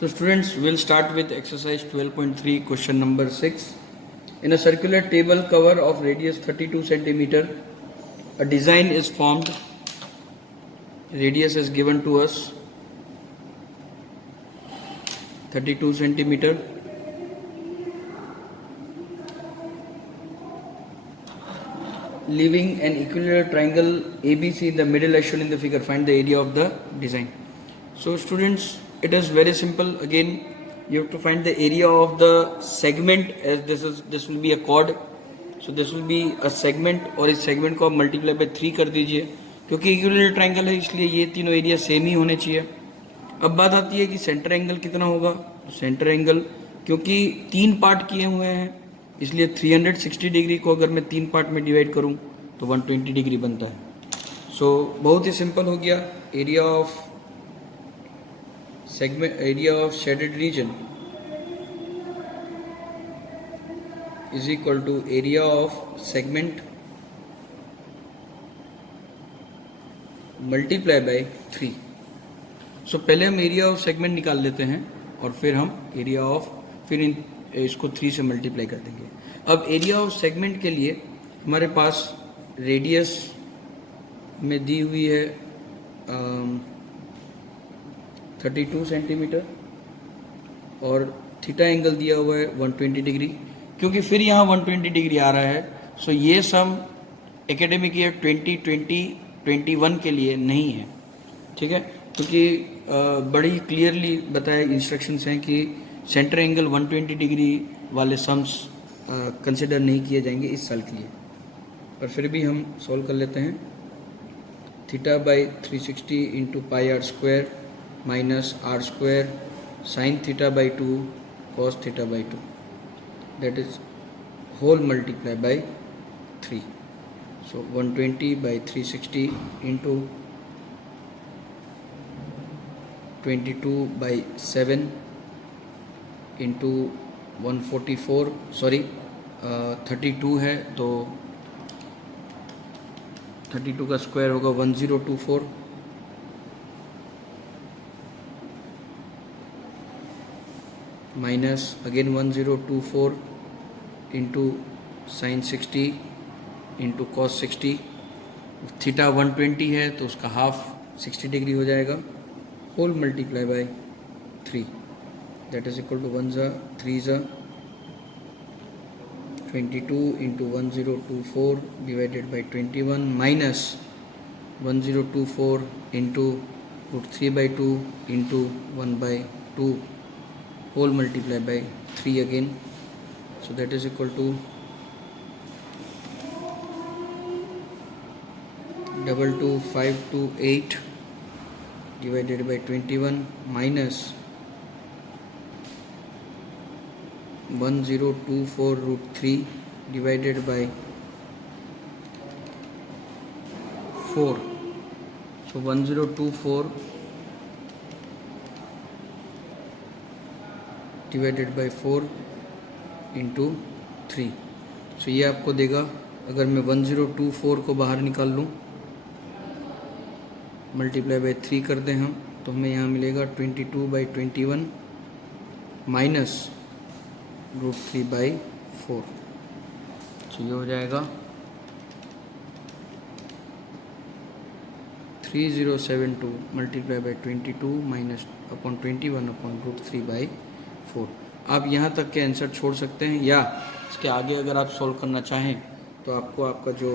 So students, we'll start with exercise 12.3, question number 6. In a circular table cover of radius 32 centimeter, a design is formed. Radius is given to us 32 centimeter. Leaving an equilateral triangle ABC in the middle as shown in the figure, find the area of the design. So students, it is very simple. Again, you have to find the area of the segment, as this will be a chord. So this will be a segment, और इस segment को आप multiply by 3 कर दीजिए, क्योंकि equilateral triangle है इसलिए ये तीनों एरिया सेम ही होने चाहिए. अब बात आती है कि सेंटर एंगल कितना होगा. सेंटर एंगल क्योंकि 3 पार्ट किए हुए हैं इसलिए 360 डिग्री को अगर मैं 3 पार्ट में डिवाइड करूं तो 120 डिग्री बनता है. सो बहुत ही सिंपल हो गया. Area of segment, area of shaded region is equal to area of segment multiply by 3. So पहले हम एरिया ऑफ सेगमेंट निकाल लेते हैं और फिर हम एरिया ऑफ इसको 3 से मल्टीप्लाई कर देंगे. अब एरिया ऑफ सेगमेंट के लिए हमारे पास रेडियस में दी हुई है 32 सेंटीमीटर और थीटा एंगल दिया हुआ है 120 डिग्री. क्योंकि फिर यहाँ 120 डिग्री आ रहा है, सो ये सम एकेडमिक ईयर 2020-21 के लिए नहीं है. ठीक है, क्योंकि बड़ी क्लियरली बताए इंस्ट्रक्शंस हैं कि सेंटर एंगल 120 डिग्री वाले सम्स कंसिडर नहीं किए जाएंगे इस साल के लिए. पर फिर भी हम सॉल्व कर लेते हैं. Theta by 360 into pi are square minus r square sin theta by 2 cos theta by 2, that is whole multiply by 3. So 120 by 360 into 22 by 7 into 144, sorry 32 है तो 32 का स्क्वायर होगा 1024 minus again 1024 into sin 60 into cos 60. Theta 120 है तो उसका half 60 degree हो जाएगा. Whole multiply by 3, that is equal to 1 ज़ा 3 ज़ा 22 into 1024 divided by 21 minus 1024 into √3/2 into 1/2 whole multiply by 3 again. So that is equal to 22528 divided by 21 minus 1024 √3 divided by 4. So 1024 divided by 4 into 3. सो ये आपको देगा, अगर मैं 1024 को बाहर निकाल लूँ मल्टीप्लाई बाई 3 कर दें हम तो हमें यहाँ मिलेगा 22/21 माइनस √3/4. सो ये हो जाएगा 3072 multiply by 22 minus upon 21 upon √3/4. आप यहाँ तक के आंसर छोड़ सकते हैं, या इसके आगे अगर आप सॉल्व करना चाहें तो आपको आपका जो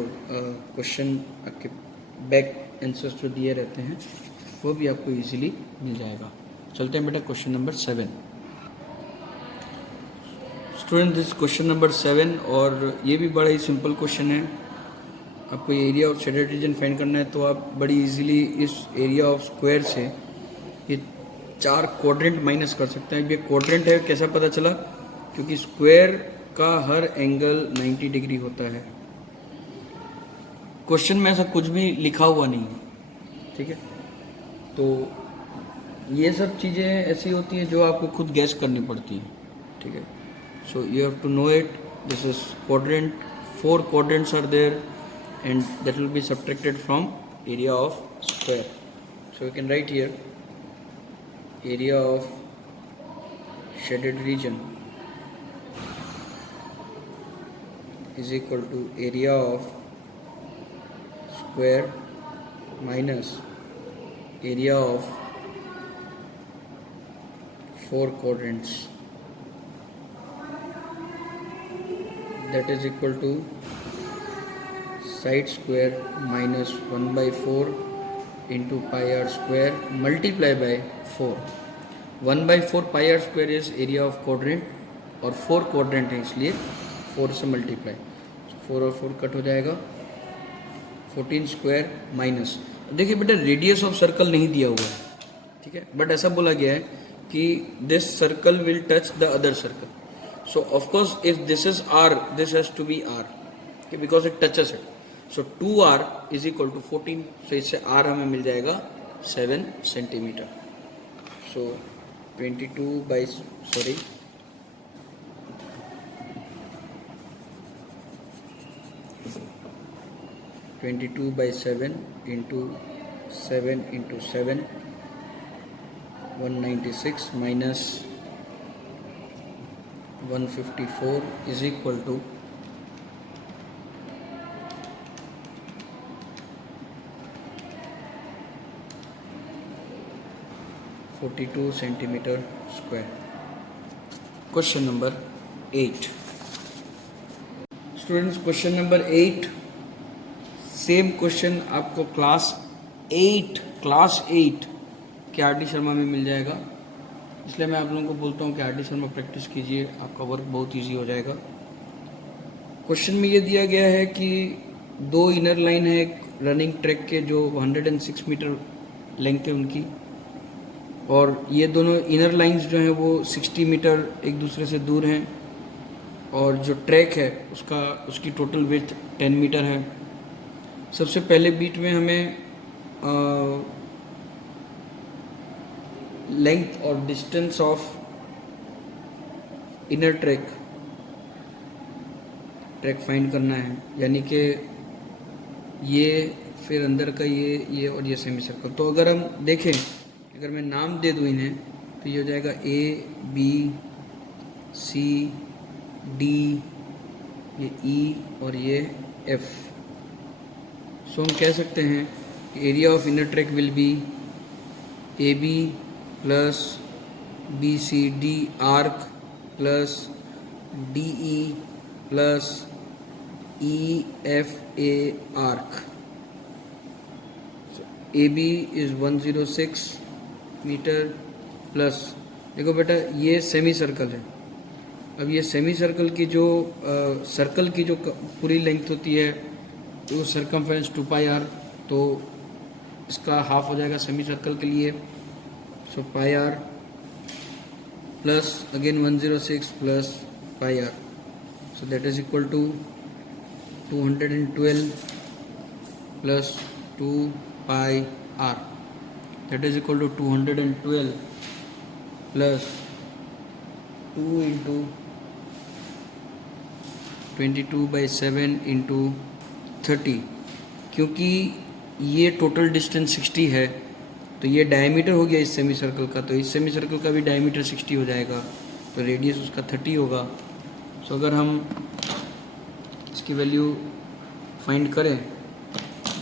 क्वेश्चन आपके बैक आंसर्स जो दिए रहते हैं वो भी आपको इजीली मिल जाएगा. चलते हैं बेटा question number 7. Student, this question number 7 और ये भी बड़ा ही सिंपल क्वेश्चन है. आपको ये area of shaded region find करना है तो आप बड़ी इजीली इस एरिया ऑफ स्क्वायर से ये 4 क्वाड्रेंट माइनस कर सकते हैं. अब ये क्वाड्रेंट है, कैसा पता चला? क्योंकि स्क्वायर का हर एंगल 90 डिग्री होता है. क्वेश्चन में ऐसा कुछ भी लिखा हुआ नहीं है. ठीक है, तो ये सब चीज़ें ऐसी होती हैं जो आपको खुद गैस करनी पड़ती हैं. ठीक है, so you have to know it. This is quadrant, 4 quadrants are there and that will be subtracted from area of square. So we can write here area of shaded region is equal to area of square minus area of 4 quadrants, that is equal to side square minus 1 by 4 into pi r square multiply by 4. 1 by 4 pi r square is area of quadrant और 4 quadrant है इसलिए 4 से multiply, 4 और 4 cut हो जाएगा, 14 square minus, देखिए बेटा radius of circle नहीं दिया हुआ है, ठीक है, बट ऐसा बोला गया है कि this circle will touch the other circle, so of course if this is r this has to be r, because it touches it, so 2r is equal to 14, so इससे r हमें मिल जाएगा 7 centimetre, so 22 by 7 into 7 into 7, 196 minus 154 is equal to 42 centimeter square. Question number 8. Students, question number 8, same question आपको class 8 के R D Sharma में मिल जाएगा, इसलिए मैं आप लोगों को बोलता हूँ कि आर डी शर्मा प्रैक्टिस कीजिए, आपका वर्क बहुत इजी हो जाएगा। क्वेश्चन में ये दिया गया है कि 2 इनर लाइन है एक रनिंग ट्रैक के जो 106 मीटर लेंथ है उनकी, और ये दोनों इनर लाइंस जो हैं वो 60 मीटर एक दूसरे से दूर हैं, और जो ट्रैक है उसकी टोटल विड्थ 10 मीटर है। सबसे पहले बीट में हमें लेंथ और distance of inner track find करना है, यानी कि ये फिर अंदर का ये और ये सेमी सर्कल। तो अगर हम देखें, अगर मैं नाम दे दूँ इन्हें तो ये हो जाएगा A B C D, ये E और ये F। सो हम कह सकते हैं कि area of inner track will be AB plus BCD arc plus DE plus EFA arc. AB is 106 metre plus, देखो बेटा ये सेमी सर्कल है, अब ये सेमी सर्कल की जो सर्कल की जो पूरी लेंथ होती है तो सर्कमफेरेंस 2 पाई r, तो इसका हाफ हो जाएगा सेमी सर्कल के लिए, so pi r plus again 106 plus pi r, so that is equal to 212 plus 2 pi r, that is equal to 212 plus 2 into 22/7 into 30, क्योंकि ये टोटल डिस्टेंस 60 है तो ये डायमीटर हो गया इस सेमी सर्कल का, तो इस सेमी सर्कल का भी डायमीटर 60 हो जाएगा, तो रेडियस उसका 30 होगा। सो अगर हम इसकी वैल्यू फाइंड करें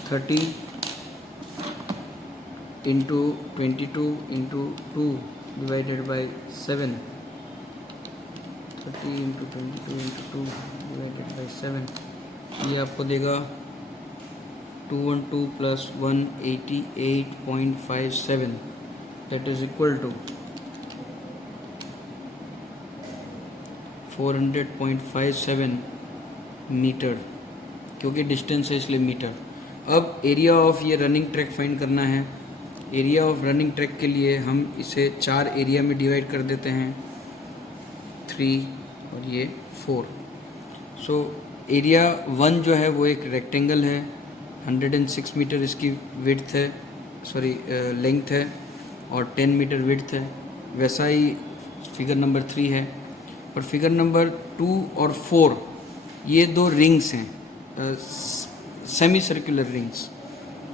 30 into 22 into 2 divided by 7, 30 into 22 into 2 divided by 7, ये आपको देगा 212 plus 188.57, that is equal to 400.57 metre, क्योंकि डिस्टेंस है इसलिए मीटर। अब एरिया ऑफ ये रनिंग ट्रैक फाइंड करना है। एरिया ऑफ रनिंग ट्रैक के लिए हम इसे 4 एरिया में डिवाइड कर देते हैं, 3 और ये 4। सो एरिया 1 जो है वो एक रेक्टेंगल है, 106 मीटर इसकी विड्थ है, सॉरी लेंथ है, और 10 मीटर विड्थ है। वैसा ही फिगर नंबर 3 है, और फिगर नंबर 2 और 4 ये 2 रिंग्स हैं, सेमी सर्कुलर रिंग्स।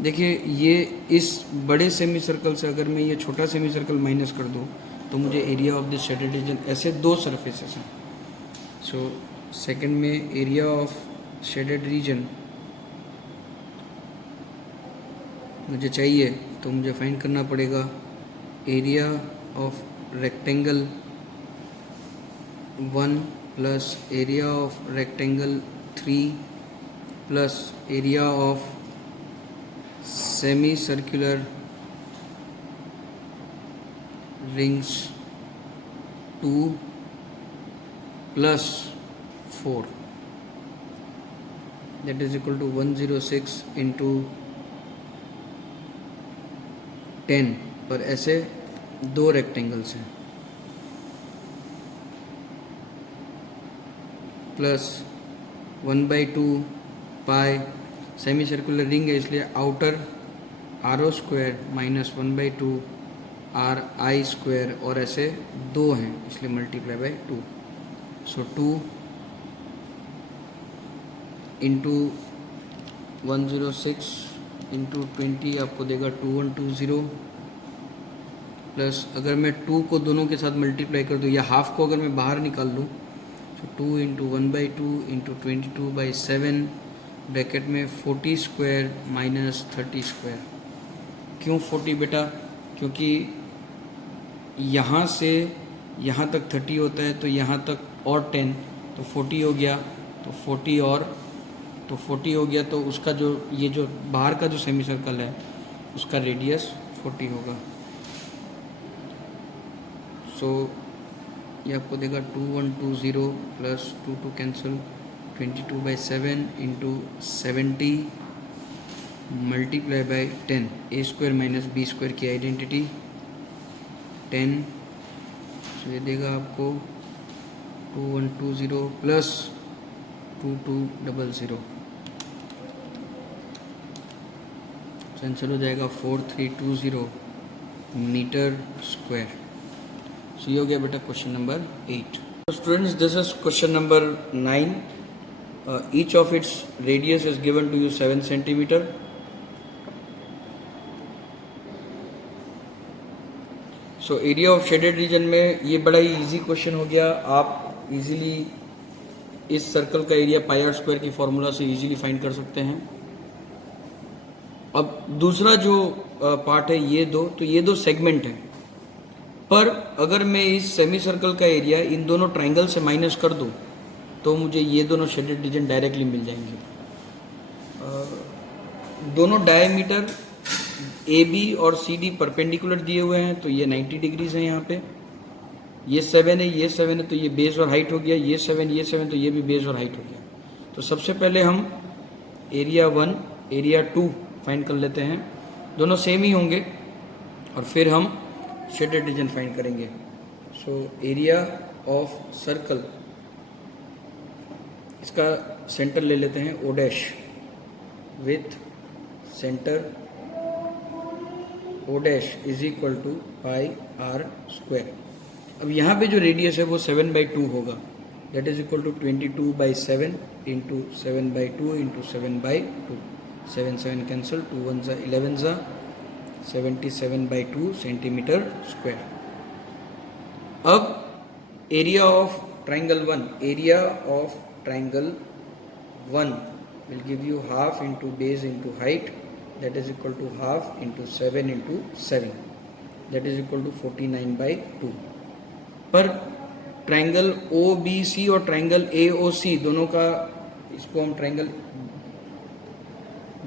देखिए ये इस बड़े सेमी सर्कल से अगर मैं ये छोटा सेमी सर्कल माइनस कर दूँ तो मुझे area of this shaded region, ऐसे दो सरफेसेस हैं। सो सेकंड में एरिया ऑफ शेडेड रीजन मुझे चाहिए, तो मुझे फाइंड करना पड़ेगा area of rectangle 1 plus area of rectangle 3 plus area of semi circular rings 2 plus 4, that is equal to 106 into 10 पर ऐसे दो रेक्टेंगल्स हैं, प्लस 1/2 पाई सेमी सर्कुलर रिंग है इसलिए outer RO square minus 1/2 RI square, और ऐसे दो हैं इसलिए multiply by 2। So 2 into 106 into 20 आपको देगा 2120, प्लस अगर मैं 2 को दोनों के साथ मल्टीप्लाई कर दूँ या हाफ को अगर मैं बाहर निकाल लूँ, तो 2 इंटू 1/2 इंटू 22/7 ब्रैकेट में 40 स्क्वायर माइनस 30 स्क्वायर। क्यों 40 बेटा? क्योंकि यहाँ से यहाँ तक 30 होता है, तो यहाँ तक और 10 तो 40 हो गया, तो 40 और तो 40 हो गया, तो उसका जो ये जो बाहर का जो सेमी सर्कल है उसका रेडियस 40 होगा। सो ये आपको देगा 2120 plus 2 cancel 22/7 into 70 multiply by 10, a square minus b square की आइडेंटिटी 10, तो ये देगा आपको 2120 प्लस 2200, आंसर हो जाएगा 4320 मीटर स्क्वायर। सो ये हो गया बेटा question number 8। Students, this is question number 9। Each of its radius is given to you 7 centimetre. So area of shaded region में ये बड़ा ही इजी क्वेश्चन हो गया। आप इजीली इस सर्कल का एरिया पाई आर स्क्वायर की फॉर्मूला से इजीली फाइंड कर सकते हैं। अब दूसरा जो पार्ट है ये दो, तो ये दो सेगमेंट हैं, पर अगर मैं इस सेमी सर्कल का एरिया इन दोनों ट्रायंगल से माइनस कर दूं तो मुझे ये दोनों शेडेड रीजन डायरेक्टली मिल जाएंगे। दोनों डायमीटर AB और CD परपेंडिकुलर दिए हुए हैं, तो ये 90 डिग्रीज है। यहाँ पे ये 7 है, ये 7 है, तो ये बेस और हाइट हो गया। ये 7 तो ये भी बेस और हाइट हो गया। तो सबसे पहले हम एरिया 1 एरिया 2 फाइंड कर लेते हैं, दोनों सेम ही होंगे, और फिर हम शेडेड रीजन फाइंड करेंगे। सो एरिया ऑफ सर्कल, इसका सेंटर ले लेते हैं O dash, with centre O dash is equal to pi are square. अब यहाँ पे जो रेडियस है वो 7/2 होगा, that is equal to 22/7 into 7/2 into 7/2, 7 cancel, 2 1 11 77/2 centimetre square. अब area of triangle 1, area of triangle 1 will give you half into base into height, that is equal to half into 7 into 7, that is equal to 49/2। पर triangle OBC और triangle AOC दोनों का, इसको हम triangle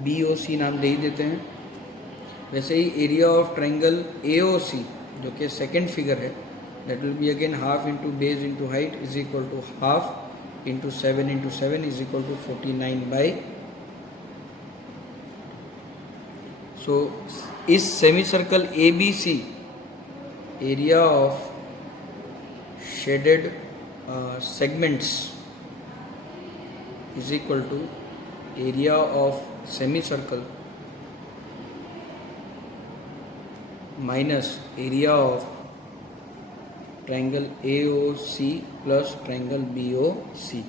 BOC नाम दे ही देते हैं। वैसे ही एरिया ऑफ ट्राइंगल AOC जो कि सेकेंड फिगर है, that will be again half into base into height is equal to half into 7 into 7 is equal to 49/, so इस semi circle ABC area of shaded segments is equal to area of semi circle minus area of triangle AOC plus triangle BOC,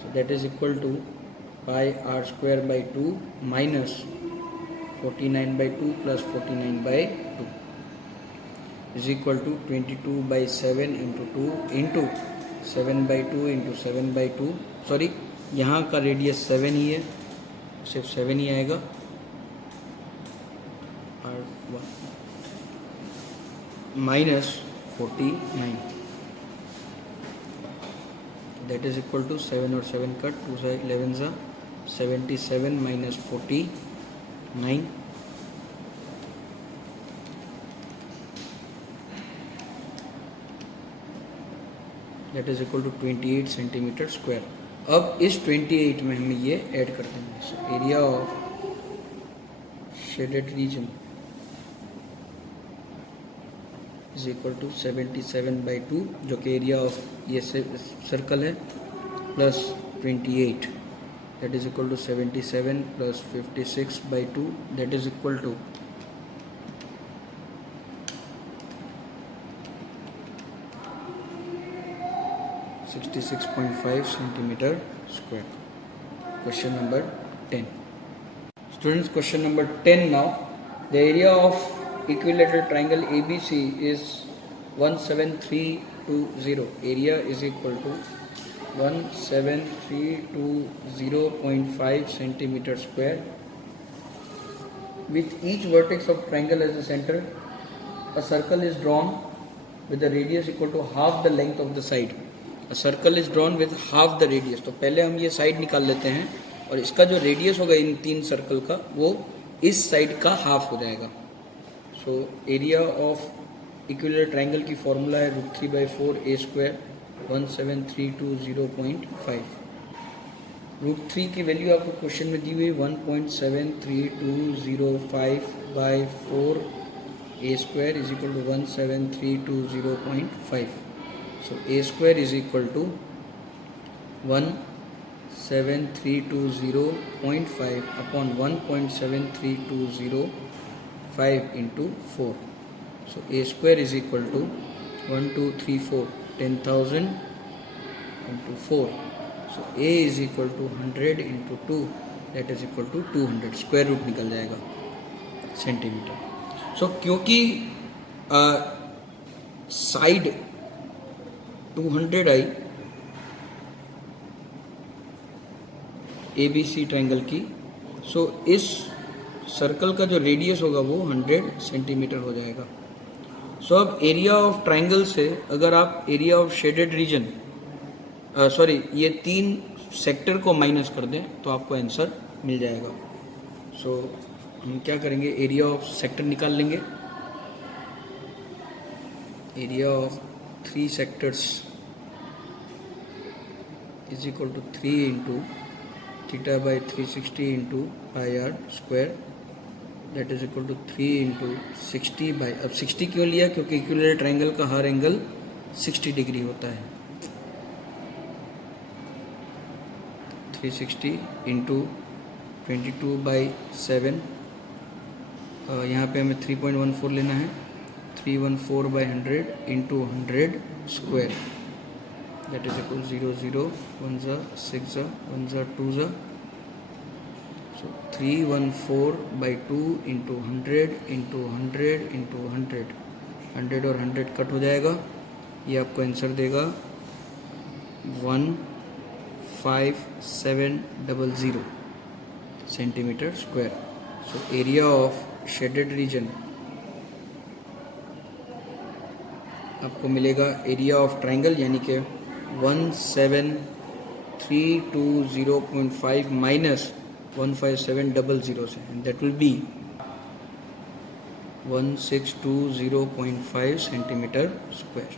so that is equal to pi r square by 2 minus 49/2 plus 49/2। Is equal to 22/7 into 2 into 7/2 into 7/2, sorry यहाँ का radius 7 ही है, सिर्फ 7 ही आएगा, और -49, that is equal to 7 और 7 cut, 2 से 11 सा 77 minus 49, that is equal to 28 centimetre square. अब इस 28 में हम ये ऐड कर देंगे, so area of shaded region is equal to 77/2, जो कि एरिया ऑफ ये सर्कल है, plus 28, that is equal to 77 plus 56/2, that is equal to 66.5 centimetre square. Question number 10. Students, question number 10 now. The area of equilateral triangle ABC is 17320. Area is equal to 17320.5 centimeter square. With each vertex of triangle as a center, a circle is drawn with the radius equal to half the length of the side. A circle is drawn with half the radius. तो पहले हम ये side निकाल लेते हैं, और इसका जो रेडियस होगा इन 3 सर्कल का, वो इस साइड का हाफ हो जाएगा। सो एरिया ऑफ इक्विलेटरल ट्रायंगल की फॉर्मूला है √3/4 a स्क्वायर 17320.5। √3 की वैल्यू आपको क्वेश्चन में दी हुई 1.73205/4 a square is equal to 17320.5। So a square is equal to 17320.5 upon 1.7320 into 4. So a square is equal to 1 2 3 4 10,000 into 4. So a is equal to 100 into 2, that is equal to 200. Square root निकल जाएगा centimetre. सो क्योंकि side 200 आई ABC triangle की, सो इस circle का जो radius होगा वो 100 centimetre हो जाएगा। सो अब एरिया ऑफ ट्रायंगल से अगर आप एरिया ऑफ शेडेड रीजन ये 3 सेक्टर को माइनस कर दें तो आपको आंसर मिल जाएगा। सो हम क्या करेंगे, एरिया ऑफ सेक्टर निकाल लेंगे। Area of 3 sectors is equal to 3 into θ/360 into pi r square, that is equal to 3 into 60 by, अब 60 क्यों लिया, क्योंकि इक्विलेटरल ट्रायंगल का हर एंगल 60 डिग्री होता है। 360 into 22/7, यहाँ पे हमें 3.14 लेना है, 314/100 into 100 square, that is equal 0 0 1 za 6 za 1 za 2 za, so 314/2 into 100 into 100 into 100, 100 और 100 कट हो जाएगा, ये आपको आंसर देगा 15700 centimetre square. So area of shaded reason आपको मिलेगा एरिया ऑफ ट्रायंगल यानी कि 17320.5 minus 15700 से, and that will be 1620.5 centimetre square.